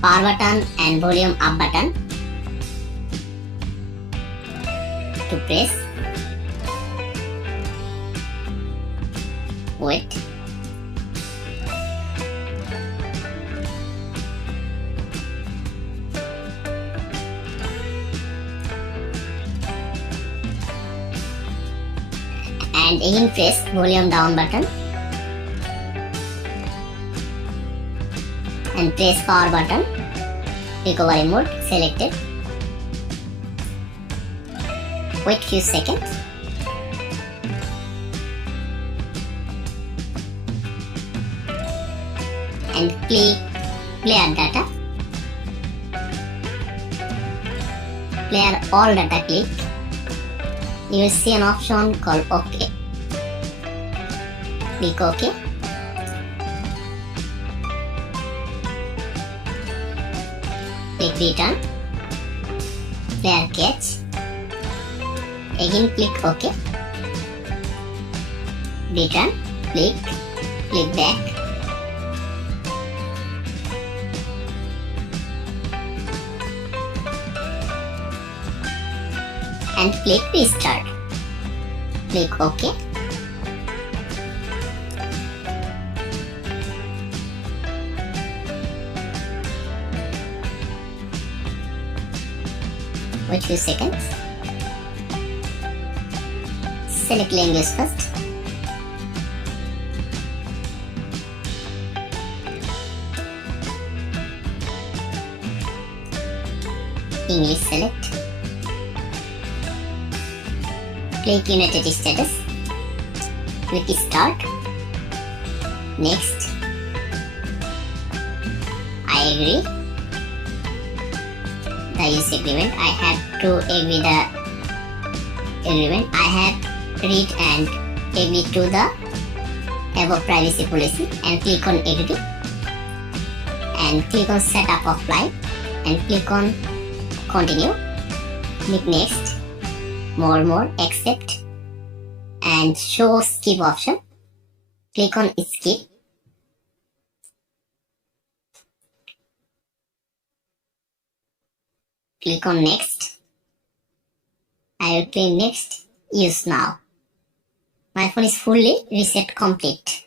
power button and volume up button to press. Wait. And again press volume down button and press power button. Recovery mode selected. Wait few seconds. And click clear data. Clear all data click. You will see an option called OK. Click OK. Click return. Clear cache. Again click OK. Return. Click back. And click restart. Click OK. Wait few seconds. Select language first. English select. Click United States. Click Start. Next. I agree. The use agreement. I have to agree the agreement. I have read and agree to the above privacy policy and click on agree. And click on setup of flight and click on continue. Click next. More, accept, and show skip option. Click on skip. Click on next. I will click next. Use now. My phone is fully reset complete.